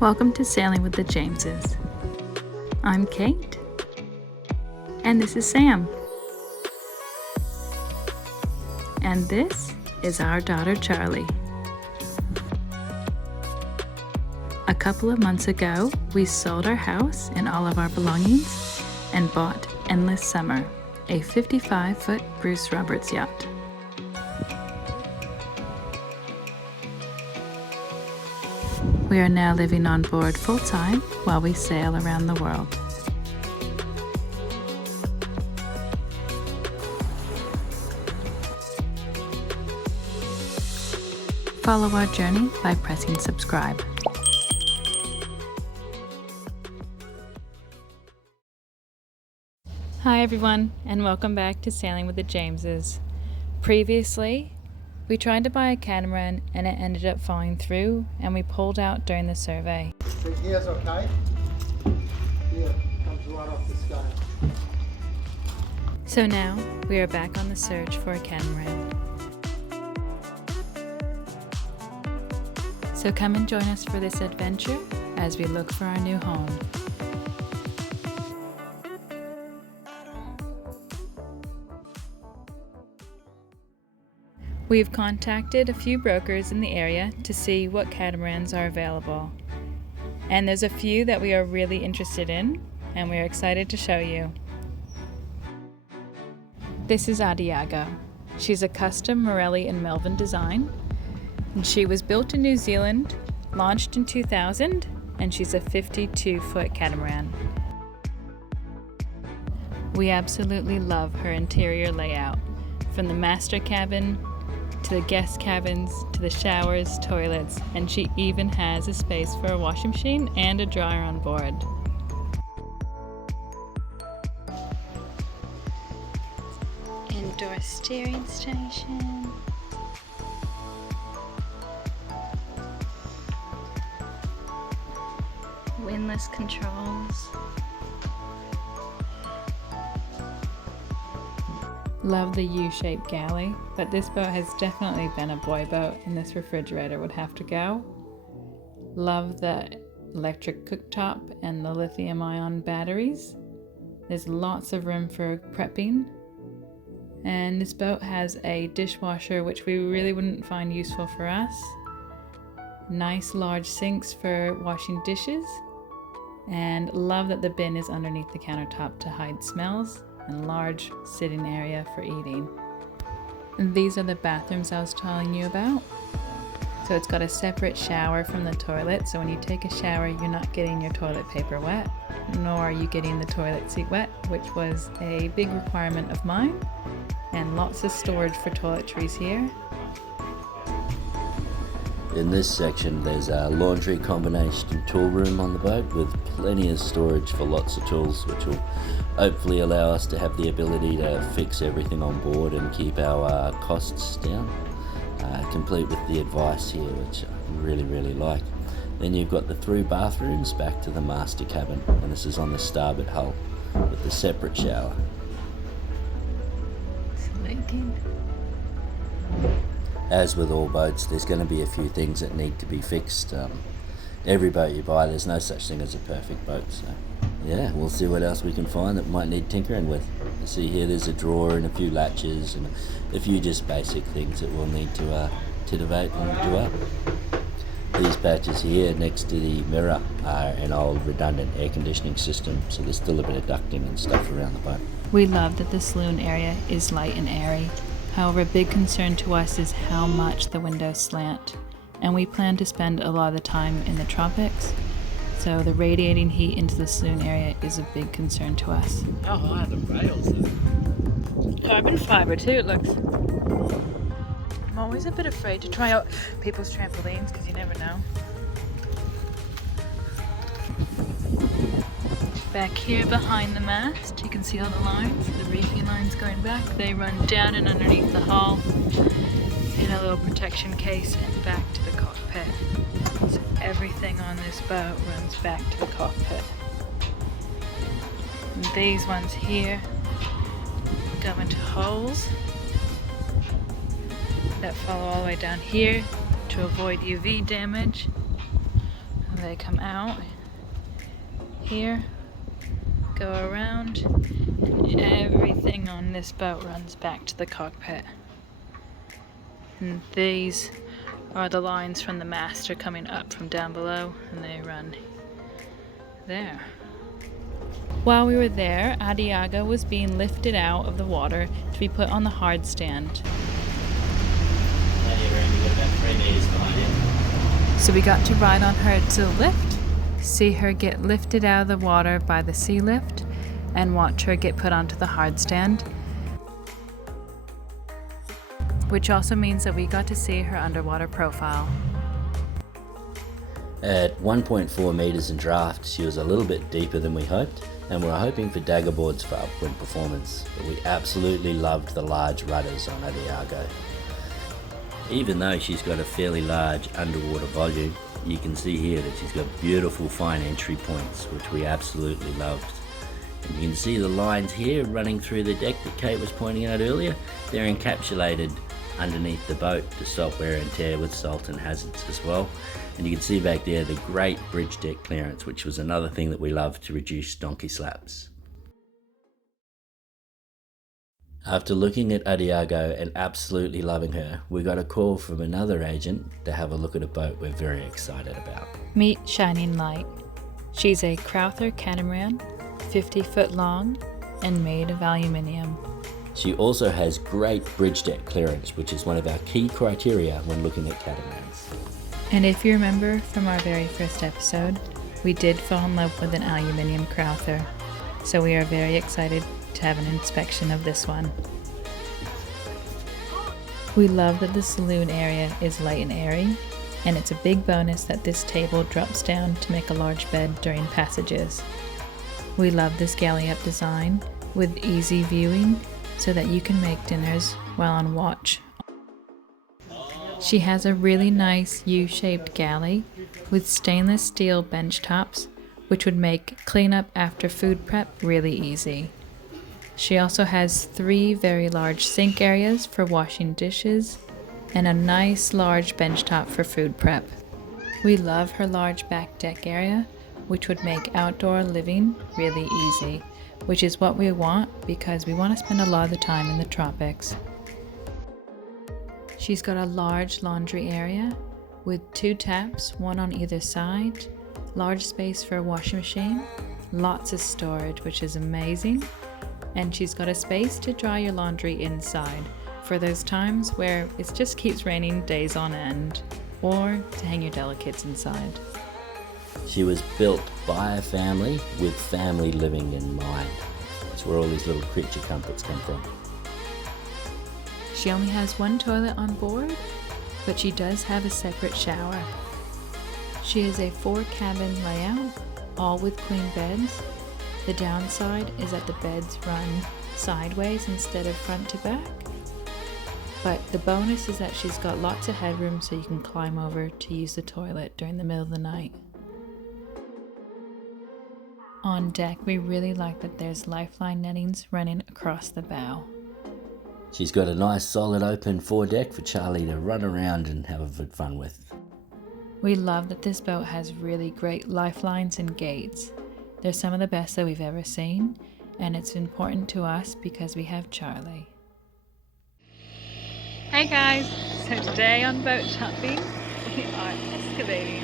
Welcome to Sailing with the Jameses. I'm Kate, and this is Sam. And this is our daughter Charlie. A couple of months ago, we sold our house and all of our belongings and bought Endless Summer, a 55-foot Bruce Roberts yacht. We are now living on board full-time while we sail around the world. Follow our journey by pressing subscribe. Hi everyone, and welcome back to Sailing with the Jameses. Previously, we tried to buy a catamaran and it ended up falling through, and we pulled out during the survey. The gear's okay? Yeah, comes right off the scale. So now we are back on the search for a catamaran. So come and join us for this adventure as we look for our new home. We've contacted a few brokers in the area to see what catamarans are available. And there's a few that we are really interested in, and we are excited to show you. This is Adiago. She's a custom Morrelli and Melvin design. And she was built in New Zealand, launched in 2000, and she's a 52-foot catamaran. We absolutely love her interior layout, from the master cabin to the guest cabins, to the showers, toilets, and she even has a space for a washing machine and a dryer on board. Indoor steering station. Windlass controls. Love the U-shaped galley, but this boat has definitely been a boy boat and this refrigerator would have to go. Love the electric cooktop and the lithium-ion batteries. There's lots of room for prepping. And this boat has a dishwasher, which we really wouldn't find useful for us. Nice large sinks for washing dishes. And love that the bin is underneath the countertop to hide smells, and large sitting area for eating. And these are the bathrooms I was telling you about. So it's got a separate shower from the toilet, so when you take a shower you're not getting your toilet paper wet, nor are you getting the toilet seat wet, which was a big requirement of mine. And lots of storage for toiletries here. In this section there's a laundry combination tool room on the boat with plenty of storage for lots of tools, which will hopefully allow us to have the ability to fix everything on board and keep our costs down, complete with the advice here, which I really like. Then you've got the through bathrooms back to the master cabin, and this is on the starboard hull with the separate shower. Smoking. As with all boats, there's going to be a few things that need to be fixed. Every boat you buy, there's no such thing as a perfect boat, so yeah, we'll see what else we can find that might need tinkering with. You see here there's a drawer and a few latches and a few just basic things that we'll need to titivate and do up. These patches here next to the mirror are an old redundant air conditioning system, so there's still a bit of ducting and stuff around the boat. We love that the saloon area is light and airy. However, a big concern to us is how much the windows slant, and we plan to spend a lot of the time in the tropics, so the radiating heat into the saloon area is a big concern to us. How high are the rails? Carbon fiber too, it looks. I'm always a bit afraid to try out people's trampolines because you never know. Back here behind the mast, you can see all the lines, the reefing lines going back. They run down and underneath the hull in a little protection case and back to the cockpit. So everything on this boat runs back to the cockpit. And these ones here go into holes that follow all the way down here to avoid UV damage. They come out here, go around, and everything on this boat runs back to the cockpit. And these are the lines from the mast are coming up from down below, and they run there. While we were there, Adiago was being lifted out of the water to be put on the hard stand. So we got to ride on her to the lift, see her get lifted out of the water by the sea lift, and watch her get put onto the hard stand. Which also means that we got to see her underwater profile. At 1.4 metres in draft, she was a little bit deeper than we hoped, and we were hoping for dagger boards for upwind performance, but we absolutely loved the large rudders on Adiago. Even though she's got a fairly large underwater volume, you can see here that she's got beautiful fine entry points, which we absolutely loved. And you can see the lines here running through the deck that Kate was pointing out earlier. They're encapsulated underneath the boat to stop wear and tear with salt and hazards as well. And you can see back there the great bridge deck clearance, which was another thing that we loved to reduce donkey slaps. After looking at Adiago and absolutely loving her, we got a call from another agent to have a look at a boat we're very excited about. Meet Shining Light. She's a Crowther catamaran, 50 foot long, and made of aluminium. She also has great bridge deck clearance, which is one of our key criteria when looking at catamarans. And if you remember from our very first episode, we did fall in love with an aluminium Crowther. So we are very excited to have an inspection of this one. We love that the saloon area is light and airy, and it's a big bonus that this table drops down to make a large bed during passages. We love this galley up design with easy viewing so that you can make dinners while on watch. She has a really nice U-shaped galley with stainless steel bench tops, which would make cleanup after food prep really easy. She also has 3 very large sink areas for washing dishes and a nice large bench top for food prep. We love her large back deck area, which would make outdoor living really easy, which is what we want because we want to spend a lot of the time in the tropics. She's got a large laundry area with 2 taps, one on either side, large space for a washing machine, lots of storage, which is amazing, and she's got a space to dry your laundry inside for those times where it just keeps raining days on end, or to hang your delicates inside. She was built by a family with family living in mind. That's where all these little creature comforts come from. She only has 1 toilet on board, but she does have a separate shower. She is a 4-cabin layout, all with queen beds. The downside is that the beds run sideways instead of front to back. But the bonus is that she's got lots of headroom so you can climb over to use the toilet during the middle of the night. On deck, we really like that there's lifeline nettings running across the bow. She's got a nice solid open foredeck for Charlie to run around and have a bit fun with. We love that this boat has really great lifelines and gates. They're some of the best that we've ever seen, and it's important to us because we have Charlie. Hey guys! So today on boat shopping, we are excavating.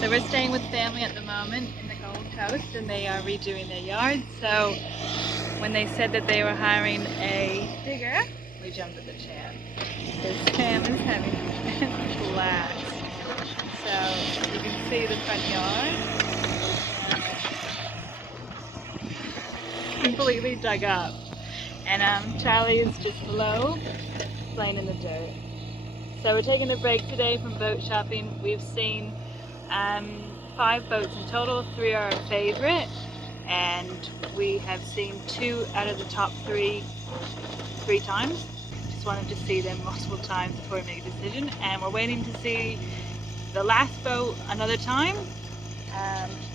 So we're staying with family at the moment in the Gold Coast, and they are redoing their yard. So when they said that they were hiring a digger, we jumped at the chance. Because Sam is having a blast. So you can see the front yard. Completely dug up. And Charlie is just below, playing in the dirt. So we're taking a break today from boat shopping. We've seen 5 boats in total. 3 are our favorite, and we have seen 2 out of the top 3 times. Just wanted to see them multiple times before we make a decision, and we're waiting to see the last boat another time,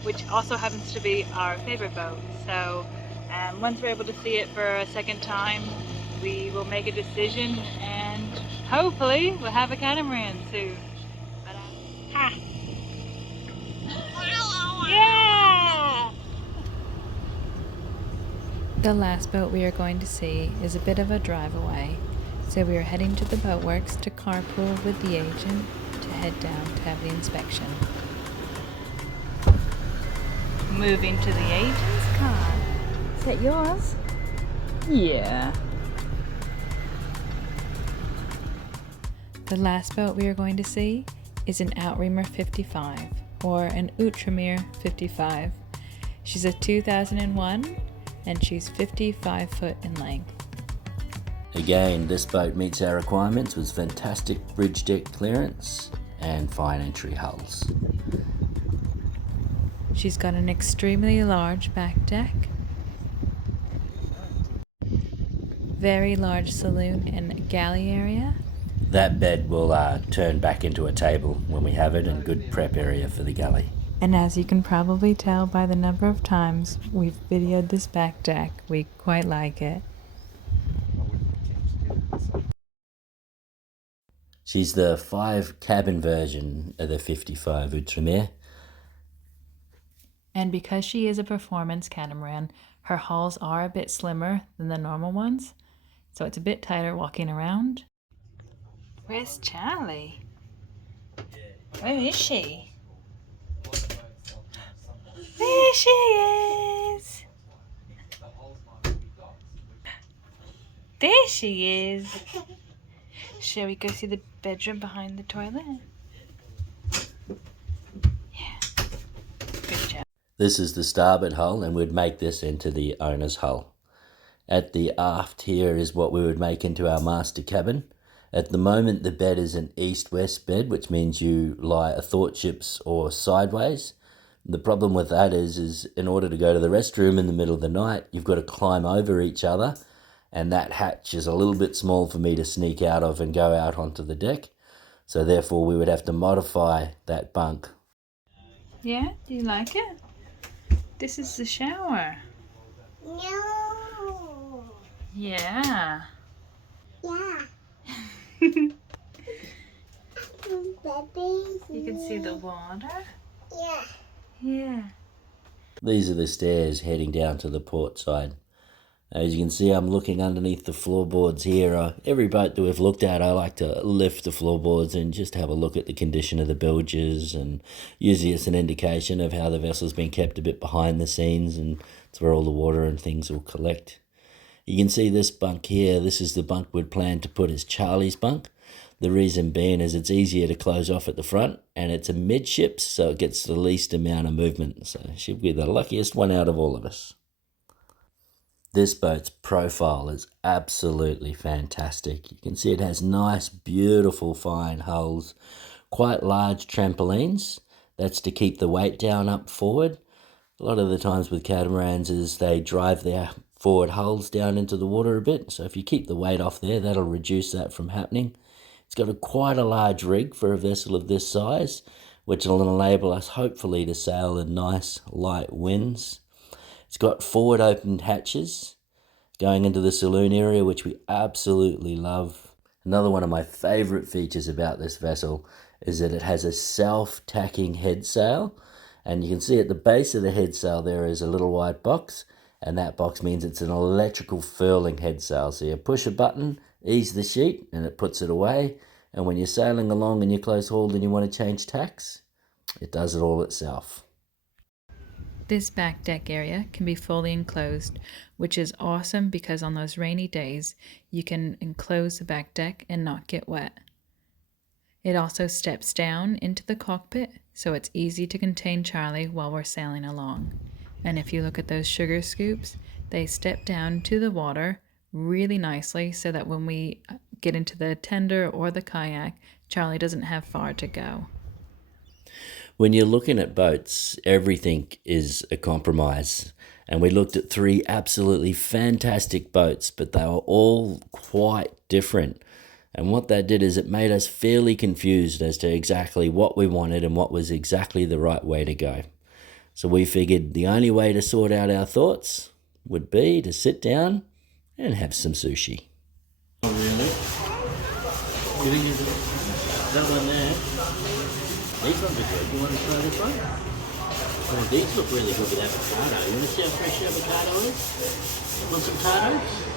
which also happens to be our favorite boat. So once we're able to see it for a second time, we will make a decision, and hopefully we'll have a catamaran soon. But The last boat we are going to see is a bit of a drive away, so we are heading to the boatworks to carpool with the agent to head down to have the inspection. Moving to the agent's car. Is that yours? Yeah. The last boat we are going to see is an Outremer 55, or an Outremer 55. She's a 2001 and she's 55 foot in length. Again, this boat meets our requirements with fantastic bridge deck clearance and fine entry hulls. She's got an extremely large back deck, very large saloon and galley area. That bed will turn back into a table when we have it, and good prep area for the galley. And as you can probably tell by the number of times we've videoed this back deck, we quite like it. She's the 5-cabin version of the 55 Outremer. And because she is a performance catamaran, her hulls are a bit slimmer than the normal ones, so it's a bit tighter walking around. Where's Charlie? Where is she? There she is! There she is! Shall we go see the bedroom behind the toilet? Yeah. Good job. This is the starboard hull, and we'd make this into the owner's hull. At the aft here is what we would make into our master cabin. At the moment, the bed is an east-west bed, which means you lie athwartships or sideways. The problem with that is in order to go to the restroom in the middle of the night, you've got to climb over each other, and that hatch is a little bit small for me to sneak out of and go out onto the deck. So therefore, we would have to modify that bunk. Yeah? Do you like it? This is the shower. No. Yeah. Yeah. You can see the water? Yeah. Yeah. These are the stairs heading down to the port side. As you can see, I'm looking underneath the floorboards here. Every boat that we've looked at, I like to lift the floorboards and just have a look at the condition of the bilges, and usually it's an indication of how the vessel's been kept a bit behind the scenes, and it's where all the water and things will collect. You can see this bunk here. This is the bunk we'd planned to put as Charlie's bunk. The reason being is it's easier to close off at the front, and it's a midships, so it gets the least amount of movement. So she'll be the luckiest one out of all of us. This boat's profile is absolutely fantastic. You can see it has nice, beautiful, fine hulls, quite large trampolines. That's to keep the weight down up forward. A lot of the times with catamarans is they drive their forward hulls down into the water a bit. So if you keep the weight off there, that'll reduce that from happening. It's got quite a large rig for a vessel of this size, which will enable us hopefully to sail in nice light winds. It's got forward opened hatches going into the saloon area, which we absolutely love. Another one of my favourite features about this vessel is that it has a self-tacking head sail. And you can see at the base of the head sail there is a little white box, and that box means it's an electrical furling head sail. So you push a button, ease the sheet, and it puts it away. And when you're sailing along and you're close hauled and you want to change tacks, it does it all itself. This back deck area can be fully enclosed, which is awesome because on those rainy days, you can enclose the back deck and not get wet. It also steps down into the cockpit, so it's easy to contain Charlie while we're sailing along. And if you look at those sugar scoops, they step down to the water really nicely so that when we get into the tender or the kayak, Charlie doesn't have far to go. When you're looking at boats, everything is a compromise. And we looked at 3 absolutely fantastic boats, but they were all quite different. And what that did is it made us fairly confused as to exactly what we wanted and what was exactly the right way to go. So we figured the only way to sort out our thoughts would be to sit down and have some sushi. Oh, really? You think that one there? These ones are good. You want to try this one? Oh, these look really good with avocado. You want to see how fresh the avocado is? Want some potatoes?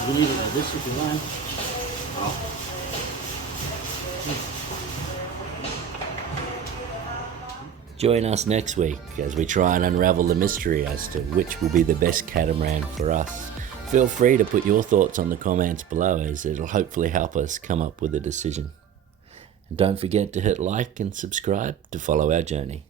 You can eat it like this if you like. Join us next week as we try and unravel the mystery as to which will be the best catamaran for us. Feel free to put your thoughts on the comments below, as it'll hopefully help us come up with a decision. And don't forget to hit like and subscribe to follow our journey.